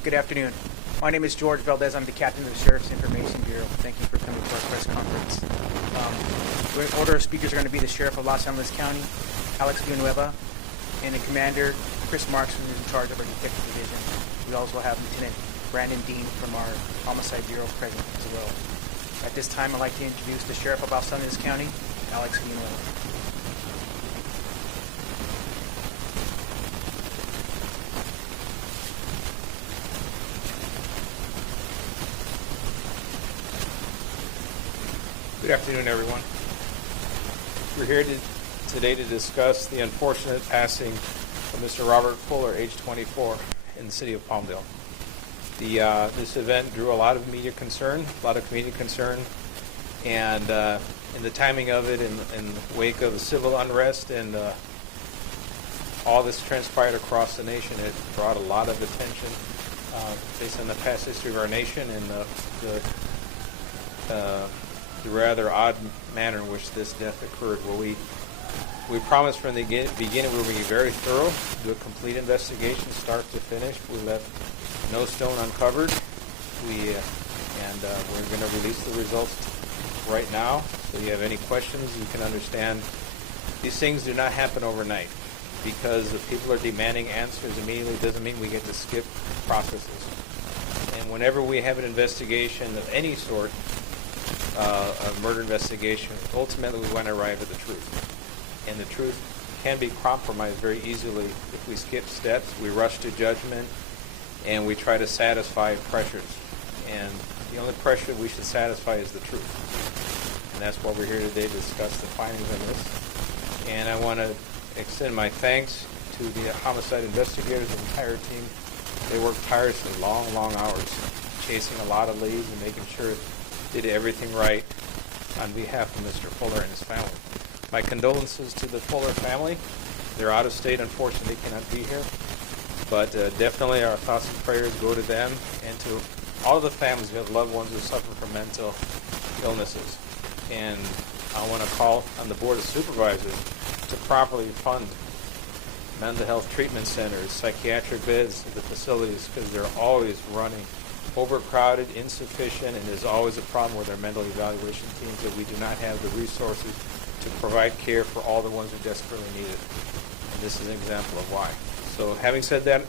Good afternoon. My name is George Valdez. I'm the captain of the Sheriff's Information Bureau. Thank you for coming to our press conference. The order of speakers are going to be the Sheriff of Los Angeles County, Alex Villanueva, and the Commander, Chris Marks, who is in charge of our Detective Division. We also have Lieutenant Brandon Dean from our Homicide Bureau present as well. At this time, I'd like to introduce the Sheriff of Los Angeles County, Alex Villanueva. Good afternoon, everyone. We're here today to discuss the unfortunate passing of Mr. Robert Fuller, age 24, in the city of Palmdale. This event drew a lot of media concern, a lot of community concern, and in the timing of it, in the wake of civil unrest and all this transpired across the nation, it brought a lot of attention based on the past history of our nation and the rather odd manner in which this death occurred. Well, we promised from the beginning we were going to be very thorough, do a complete investigation, start to finish. We left no stone uncovered. We're going to release the results right now. So if you have any questions, you can understand these things do not happen overnight. Because if people are demanding answers immediately, doesn't mean we get to skip processes. And whenever we have an investigation of any sort, a murder investigation, ultimately we want to arrive at the truth. And the truth can be compromised very easily if we skip steps, we rush to judgment, and we try to satisfy pressures. And the only pressure we should satisfy is the truth. And that's why we're here today to discuss the findings on this. And I want to extend my thanks to the homicide investigators, the entire team. They worked tirelessly, long hours, chasing a lot of leads and making sure did everything right on behalf of Mr. Fuller and his family. My condolences to the Fuller family. They're out of state, unfortunately, they cannot be here. But definitely our thoughts and prayers go to them and to all of the families who have loved ones who suffer from mental illnesses. And I want to call on the Board of Supervisors to properly fund mental health treatment centers, psychiatric beds at the facilities, because they're always running overcrowded, insufficient, and there's always a problem with our mental evaluation teams that we do not have the resources to provide care for all the ones who desperately need it. And this is an example of why. So having said that,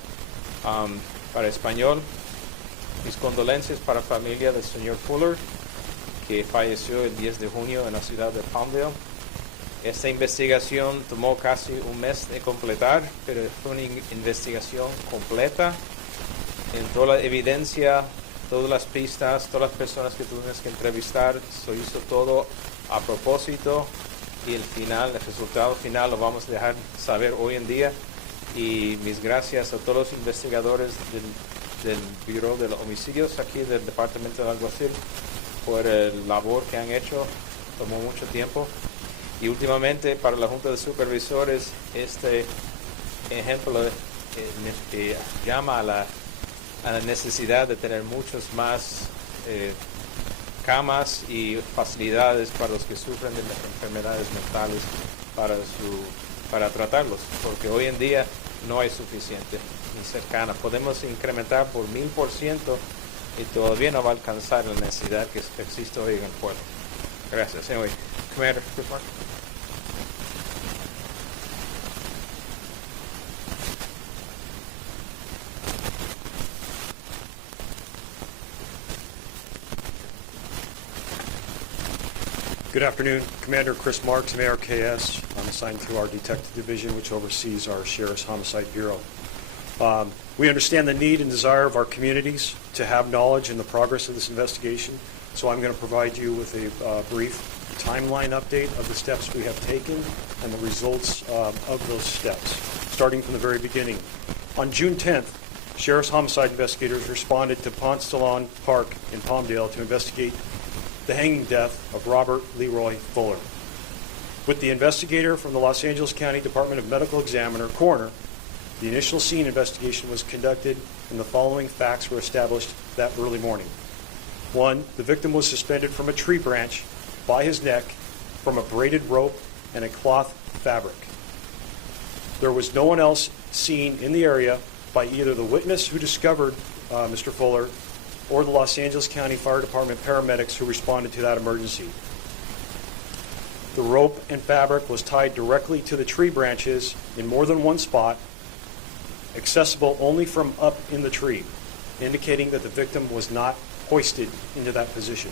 para español, mis condolencias para la familia del señor Fuller, que falleció el 10 de junio en la ciudad de Palmdale. Esta investigación tomó casi un mes de completar, pero fue una investigación completa. En toda la evidencia, todas las pistas, todas las personas que tuvimos que entrevistar, se hizo todo a propósito y el resultado final lo vamos a dejar saber hoy en día. Y mis gracias a todos los investigadores del Bureau de los Homicidios aquí del Departamento del Alguacil por la labor que han hecho, tomó mucho tiempo. Y últimamente para la Junta de Supervisores, este ejemplo llama a la necesidad de tener muchos más camas y facilidades para los que sufren de enfermedades mentales para tratarlos, porque hoy en día no hay suficiente ni cercana. Podemos incrementar por 1000% y todavía no va a alcanzar la necesidad que existe hoy en el pueblo. Gracias. Anyway, Commander, Chris Marks. Good afternoon. Commander Chris Marks of ARKS. I'm assigned to our Detective Division, which oversees our Sheriff's Homicide Bureau. We understand the need and desire of our communities to have knowledge in the progress of this investigation, so I'm going to provide you with a brief timeline update of the steps we have taken and the results of those steps, starting from the very beginning. On June 10th, Sheriff's Homicide investigators responded to Ponce de Leon Park in Palmdale to investigate the hanging death of Robert Leroy Fuller. With the investigator from the Los Angeles County Department of Medical Examiner, coroner, the initial scene investigation was conducted and the following facts were established that early morning. 1, the victim was suspended from a tree branch by his neck from a braided rope and a cloth fabric. There was no one else seen in the area by either the witness who discovered Mr. Fuller or the Los Angeles County Fire Department paramedics who responded to that emergency. The rope and fabric was tied directly to the tree branches in more than one spot, accessible only from up in the tree, indicating that the victim was not hoisted into that position.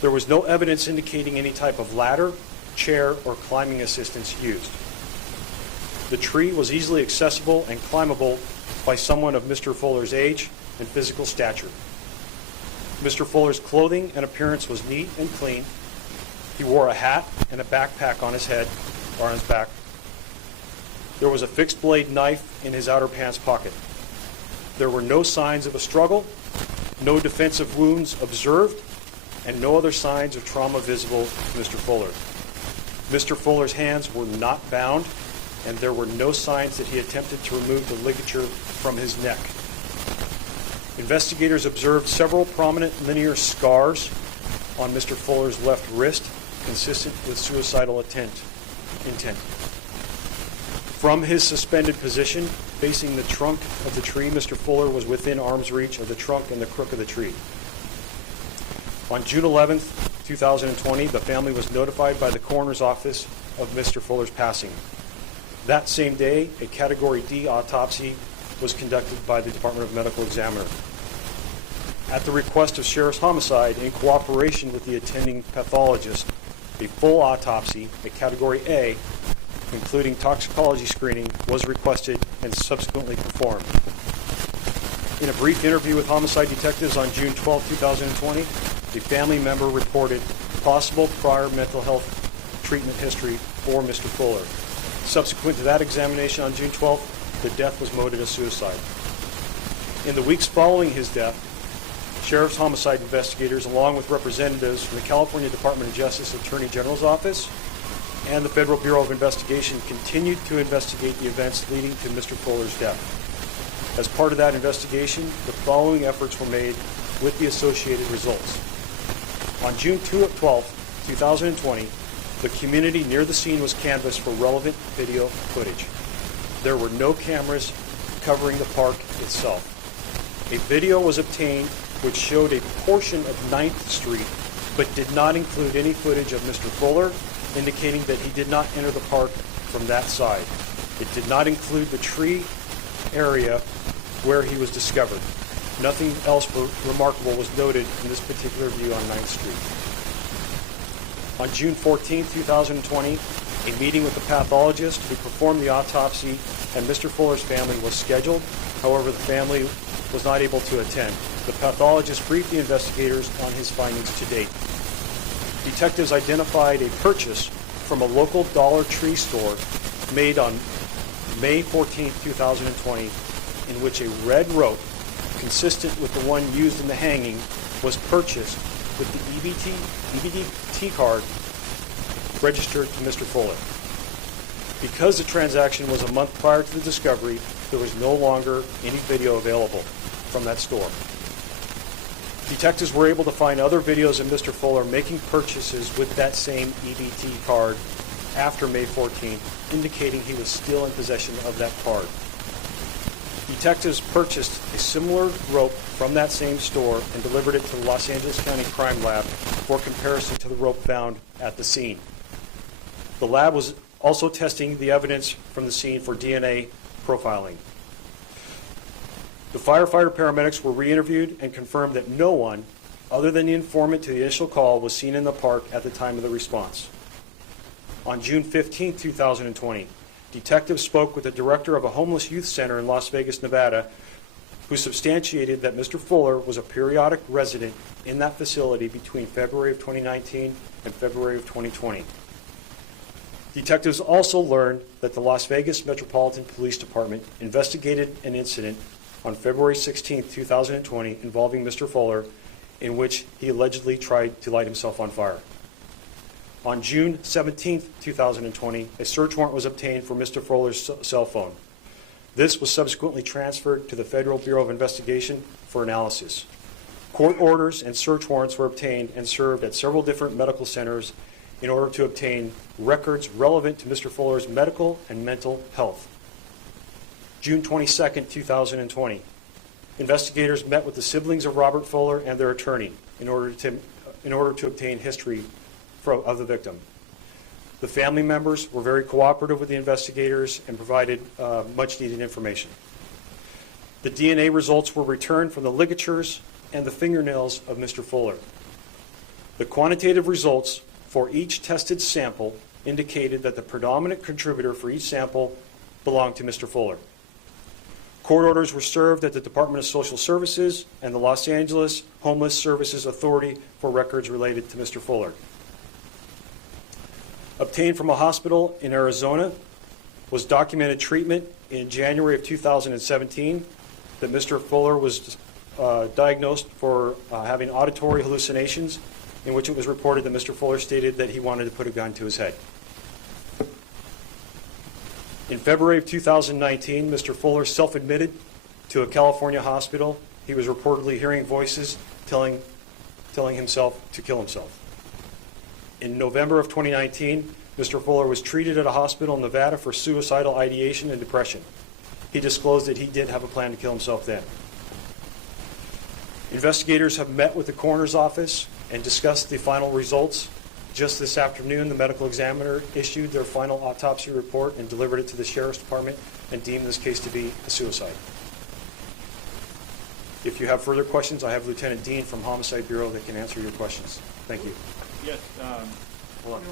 There was no evidence indicating any type of ladder, chair, or climbing assistance used. The tree was easily accessible and climbable by someone of Mr. Fuller's age and physical stature. Mr. Fuller's clothing and appearance was neat and clean. He wore a hat and a backpack on his head or on his back. There was a fixed blade knife in his outer pants pocket. There were no signs of a struggle, no defensive wounds observed, and no other signs of trauma visible to Mr. Fuller. Mr. Fuller's hands were not bound, and there were no signs that he attempted to remove the ligature from his neck. Investigators observed several prominent linear scars on Mr. Fuller's left wrist, consistent with suicidal intent. From his suspended position, facing the trunk of the tree, Mr. Fuller was within arm's reach of the trunk and the crook of the tree. On June 11, 2020, the family was notified by the coroner's office of Mr. Fuller's passing. That same day, a Category D autopsy was conducted by the Department of Medical Examiner. At the request of Sheriff's Homicide, in cooperation with the attending pathologist, a full autopsy, a Category A, including toxicology screening, was requested and subsequently performed. In a brief interview with homicide detectives on June 12, 2020, a family member reported possible prior mental health treatment history for Mr. Fuller. Subsequent to that examination on June 12th, the death was noted as suicide. In the weeks following his death, Sheriff's Homicide investigators, along with representatives from the California Department of Justice Attorney General's Office and the Federal Bureau of Investigation, continued to investigate the events leading to Mr. Fuller's death. As part of that investigation, the following efforts were made with the associated results. On June 12, 2020, the community near the scene was canvassed for relevant video footage. There were no cameras covering the park itself. A video was obtained which showed a portion of 9th Street, but did not include any footage of Mr. Fuller, indicating that he did not enter the park from that side. It did not include the tree area where he was discovered. Nothing else remarkable was noted in this particular view on 9th Street. On June 14, 2020, a meeting with the pathologist who performed the autopsy and Mr. Fuller's family was scheduled. However, the family was not able to attend. The pathologist briefed the investigators on his findings to date. Detectives identified a purchase from a local Dollar Tree store made on May 14, 2020, in which a red rope, consistent with the one used in the hanging, was purchased with the EBT card registered to Mr. Fuller. Because the transaction was a month prior to the discovery, there was no longer any video available from that store. Detectives were able to find other videos of Mr. Fuller making purchases with that same EBT card after May 14, indicating he was still in possession of that card. Detectives purchased a similar rope from that same store and delivered it to the Los Angeles County Crime Lab for comparison to the rope found at the scene. The lab was also testing the evidence from the scene for DNA profiling. The firefighter paramedics were re-interviewed and confirmed that no one, other than the informant to the initial call, was seen in the park at the time of the response. On June 15, 2020, detectives spoke with the director of a homeless youth center in Las Vegas, Nevada, who substantiated that Mr. Fuller was a periodic resident in that facility between February of 2019 and February of 2020. Detectives also learned that the Las Vegas Metropolitan Police Department investigated an incident on February 16, 2020, involving Mr. Fuller, in which he allegedly tried to light himself on fire. On June 17, 2020, a search warrant was obtained for Mr. Fuller's cell phone. This was subsequently transferred to the Federal Bureau of Investigation for analysis. Court orders and search warrants were obtained and served at several different medical centers in order to obtain records relevant to Mr. Fuller's medical and mental health. June 22, 2020, investigators met with the siblings of Robert Fuller and their attorney in order to obtain history of the victim. The family members were very cooperative with the investigators and provided much needed information. The DNA results were returned from the ligatures and the fingernails of Mr. Fuller. The quantitative results for each tested sample indicated that the predominant contributor for each sample belonged to Mr. Fuller. Court orders were served at the Department of Social Services and the Los Angeles Homeless Services Authority for records related to Mr. Fuller. Obtained from a hospital in Arizona was documented treatment in January of 2017 that Mr. Fuller was diagnosed for having auditory hallucinations, in which it was reported that Mr. Fuller stated that he wanted to put a gun to his head. In February of 2019, Mr. Fuller self-admitted to a California hospital. He was reportedly hearing voices telling himself to kill himself. In November of 2019, Mr. Fuller was treated at a hospital in Nevada for suicidal ideation and depression. He disclosed that he did have a plan to kill himself then. Investigators have met with the coroner's office and discussed the final results. Just this afternoon, the medical examiner issued their final autopsy report and delivered it to the Sheriff's Department and deemed this case to be a suicide. If you have further questions, I have Lieutenant Dean from Homicide Bureau that can answer your questions. Thank you. Yes. Hold on.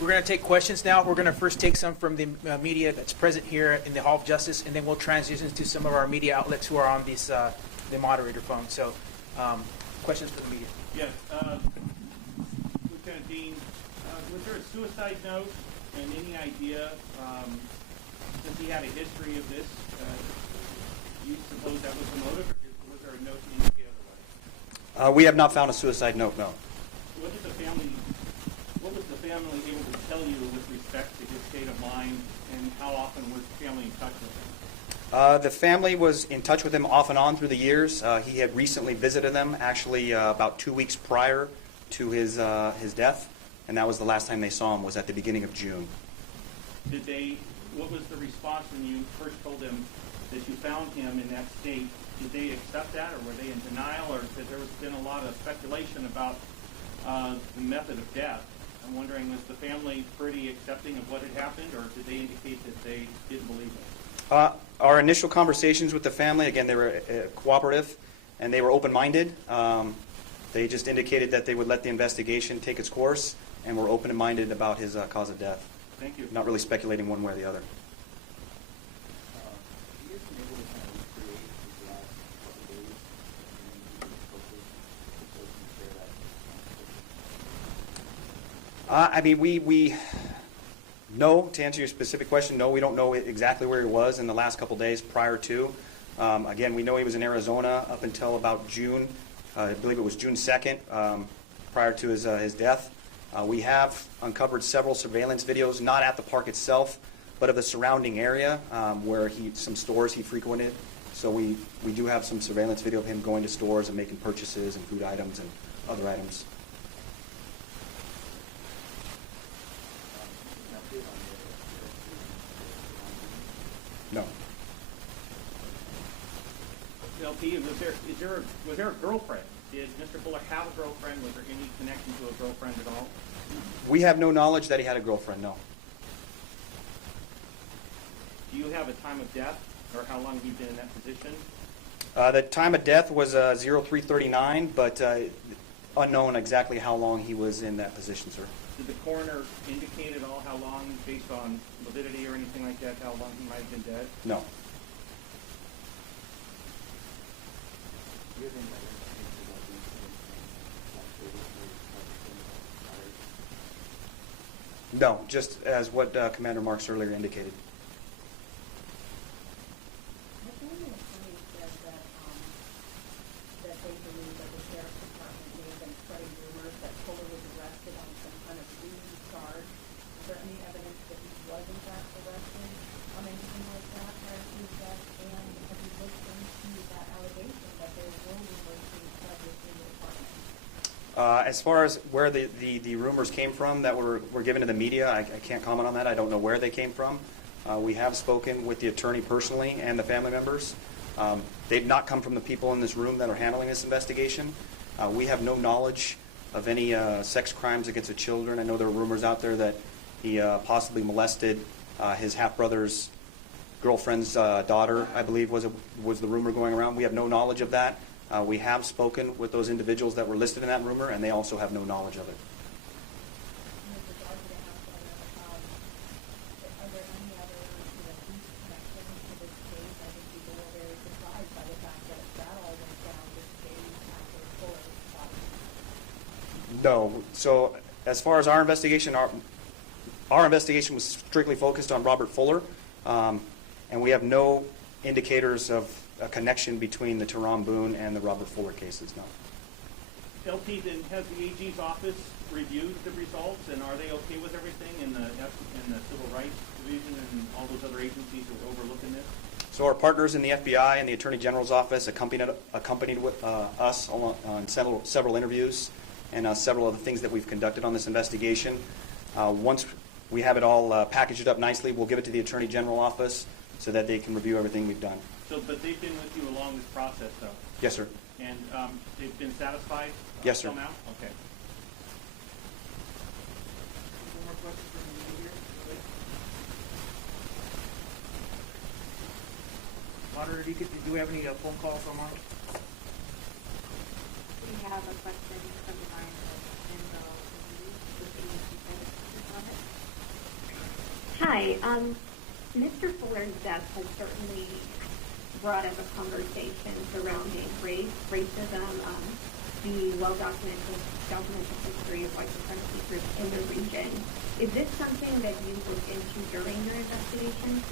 We're going to take questions now. We're going to first take some from the media that's present here in the Hall of Justice, and then we'll transition to some of our media outlets who are on this, the moderator phone. So, questions for the media. Yes. Lieutenant Dean, was there a suicide note and any idea, since he had a history of this, you suppose that was the motive, or was there a note to indicate otherwise? We have not found a suicide note, no. What was the family able to tell you with respect to his state of mind, and how often was the family in touch with him? The family was in touch with him off and on through the years. He had recently visited them, actually about 2 weeks prior to his death, and that was the last time they saw him, was at the beginning of June. What was the response when you first told them that you found him in that state? Did they accept that, or were they in denial, or because there has been a lot of speculation about the method of death? I'm wondering, was the family pretty accepting of what had happened, or did they indicate that they didn't believe it? Our initial conversations with the family, again, they were cooperative and they were open-minded. They just indicated that they would let the investigation take its course and were open-minded about his cause of death. Thank you. Not really speculating one way or the other. I mean, we no, to answer your specific question, no, we don't know exactly where he was in the last couple days prior to. Again, we know he was in Arizona up until about June, I believe it was June 2nd, prior to his death. We have uncovered several surveillance videos, not at the park itself, but of the surrounding area where some stores he frequented. So we do have some surveillance video of him going to stores and making purchases and food items and other items. No. LP, was there a girlfriend? Did Mr. Fuller have a girlfriend? Was there any connection to a girlfriend at all? We have no knowledge that he had a girlfriend, no. Do you have a time of death, or how long he'd been in that position? The time of death was 0339, but unknown exactly how long he was in that position, sir. Did the coroner indicate at all how long, based on validity or anything like that, how long he might have been dead? No. No, just as what Commander Marks earlier indicated. The family attorney said that they believe that the sheriff's department may have been spreading rumors that Fuller was arrested on some kind of legal charge. Is there any evidence that he was in fact arrested on anything like that prior to his death? And have you looked into that allegation that there were rumors being spread within the department? As far as where the rumors came from that were given to the media, I can't comment on that. I don't know where they came from. We have spoken with the attorney personally and the family members. They've not come from the people in this room that are handling this investigation. We have no knowledge of any sex crimes against the children. I know there are rumors out there that he possibly molested his half-brother's girlfriend's daughter, I believe was the rumor going around. We have no knowledge of that. We have spoken with those individuals that were listed in that rumor, and they also have no knowledge of it. With regard to the half-brother, are there any other, deep connections to this case? I think people were very surprised by the fact that that all went down this days after Fuller's body. No. So as far as our investigation was strictly focused on Robert Fuller, and we have no indicators of a connection between the Tehran Boone and the Robert Fuller cases, no. LT, then has the AG's office reviewed the results, and are they okay with everything in the Civil Rights Division and all those other agencies that were overlooking this? So our partners in the FBI and the Attorney General's office accompanied with us on several interviews and several of the things that we've conducted on this investigation. Once we have it all packaged up nicely, we'll give it to the Attorney General office so that they can review everything we've done. So, but they've been with you along this process, though? Yes, sir. And they've been satisfied? Yes, sir. Till now? Okay. One more question from the media, please. Moderator, do we have any phone calls online? We have a question from the line of Enzo with ABC. Hi. Mr. Fuller's death has certainly brought up a conversation surrounding race, racism, the well-documented history of white supremacy groups in the region. Is this something that you looked into during your investigation?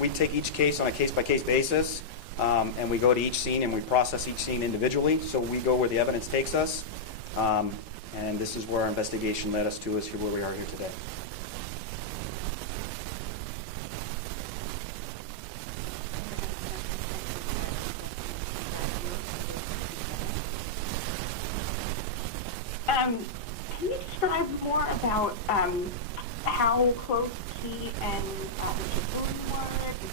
We take each case on a case-by-case basis, and we go to each scene and we process each scene individually. So we go where the evidence takes us, and this is where our investigation led us to, is where we are here today. Can you describe more about how close he and Mr. Boone were?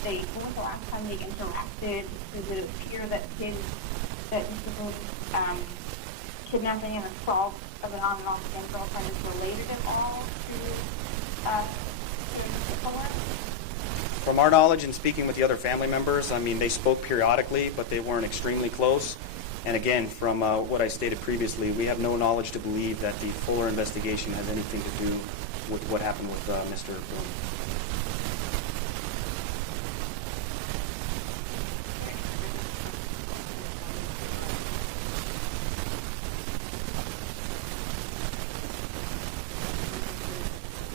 When was the last time they interacted? Does it appear that Mr. Boone's kidnapping and assault of an on-and-off girlfriend is related at all to Mr. Fuller? From our knowledge and speaking with the other family members, they spoke periodically, but they weren't extremely close. And again, from what I stated previously, we have no knowledge to believe that the Fuller investigation has anything to do with what happened with Mr. Boone.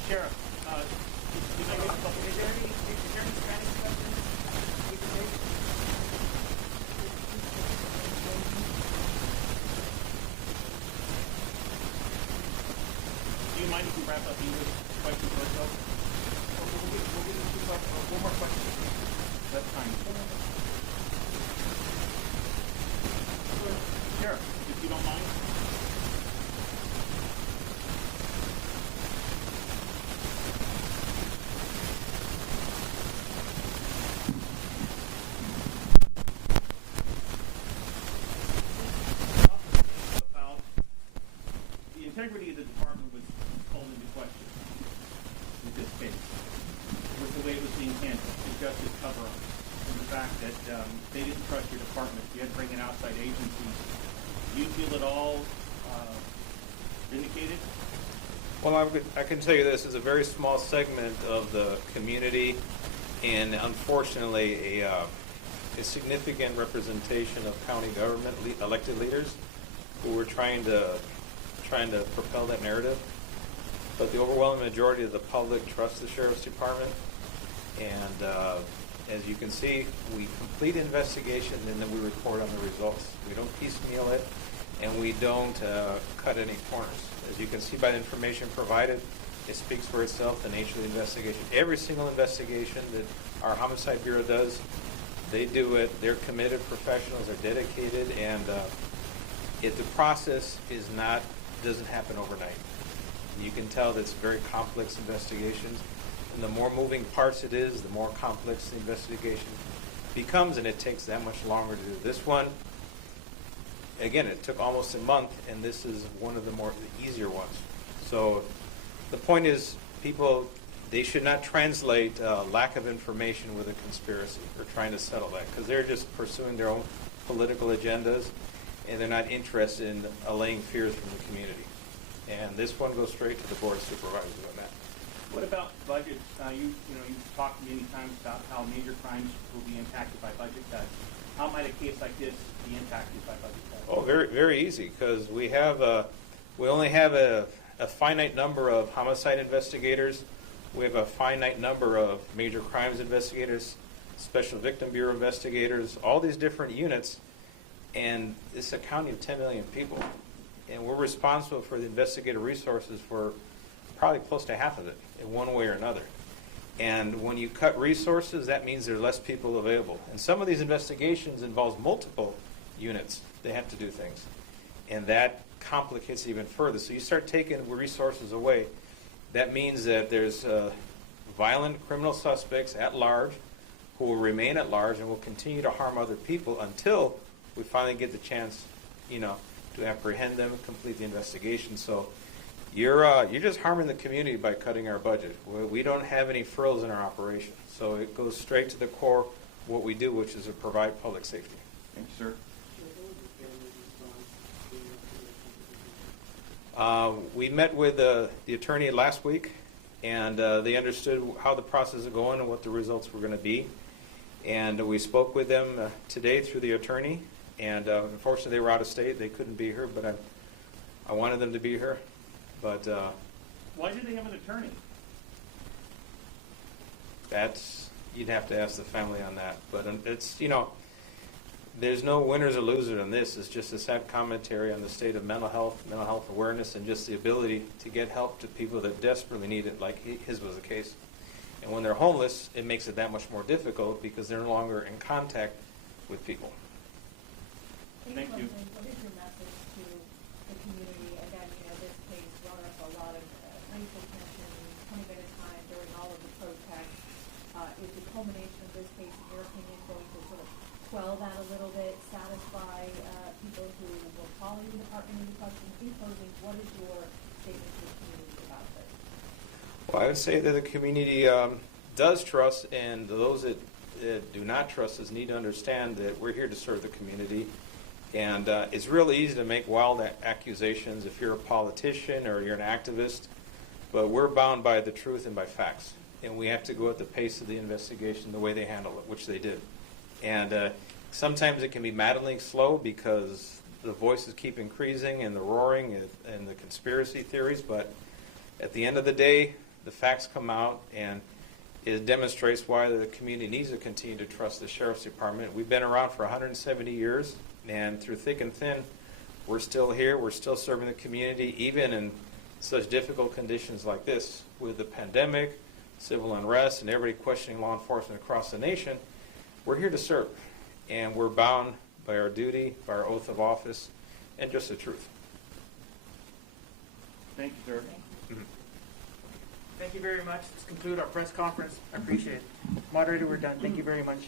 Sheriff, is there any Spanish questions we can take? Do you mind if we wrap up English questions or so? We'll get into one more question. That's fine. Sheriff, if you don't mind. About the integrity of the department was called into question in this case, with the way it was being handled, the justice cover-up, and the fact that they didn't trust your department. You had to bring in outside agencies. Do you feel at all vindicated? Well, I can tell you this is a very small segment of the community, and unfortunately, a significant representation of county government elected leaders who were trying to propel that narrative. But the overwhelming majority of the public trusts the sheriff's department, and as you can see, we complete investigation and then we report on the results. We don't piecemeal it, and we don't cut any corners. As you can see by the information provided, it speaks for itself, the nature of the investigation. Every single investigation that our Homicide Bureau does, they do it. They're committed professionals, they're dedicated, and the process doesn't happen overnight. You can tell that it's very complex investigations. And the more moving parts it is, the more complex the investigation becomes, and it takes that much longer to do. This one, again, it took almost a month, and this is one of the easier ones. So the point is, people, they should not translate lack of information with a conspiracy or trying to settle that, because they're just pursuing their own political agendas, and they're not interested in allaying fears from the community. And this one goes straight to the board of supervisors on that. What about budgets? You've talked many times about how major crimes will be impacted by budget cuts. How might a case like this be impacted by budget cuts? Oh, very, very easy, because we only have a finite number of homicide investigators. We have a finite number of major crimes investigators, Special Victim Bureau investigators, all these different units, and it's a county of 10 million people. And we're responsible for the investigative resources for probably close to half of it in one way or another. And when you cut resources, that means there are less people available. And some of these investigations involves multiple units. They have to do things. And that complicates it even further. So you start taking resources away. That means that there's violent criminal suspects at large who will remain at large and will continue to harm other people until we finally get the chance, to apprehend them and complete the investigation. So you're just harming the community by cutting our budget. We don't have any frills in our operation. So it goes straight to the core of what we do, which is to provide public safety. Thank you, sir. We met with the attorney last week, and they understood how the process is going and what the results were going to be. And we spoke with them today through the attorney, and unfortunately they were out of state. They couldn't be here, but I wanted them to be here. But why did they have an attorney? You'd have to ask the family on that. But it's, there's no winners or losers in this. It's just a sad commentary on the state of mental health awareness, and just the ability to get help to people that desperately need it, like his was the case. And when they're homeless, it makes it that much more difficult because they're no longer in contact with people. Thank you. What is your message to the community? Again, this case brought up a lot of racial tension, 20 minute time during all of the protests. Is the culmination of this case, in your opinion, going to sort of quell that a little bit, satisfy people who will call you the department into question? In closing, what is your statement to the community about this? Well, I would say that the community does trust, and those that do not trust us need to understand that we're here to serve the community. And it's really easy to make wild accusations if you're a politician or you're an activist, but we're bound by the truth and by facts. And we have to go at the pace of the investigation the way they handle it, which they did. And sometimes it can be maddeningly slow because the voices keep increasing and the roaring and the conspiracy theories, but at the end of the day, the facts come out, and it demonstrates why the community needs to continue to trust the Sheriff's Department. We've been around for 170 years, and through thick and thin, we're still here. We're still serving the community, even in such difficult conditions like this, with the pandemic, civil unrest, and everybody questioning law enforcement across the nation. We're here to serve, and we're bound by our duty, by our oath of office, and just the truth. Thank you, sir. Thank you very much. Let's conclude our press conference. I appreciate it. Moderator, we're done. Thank you very much.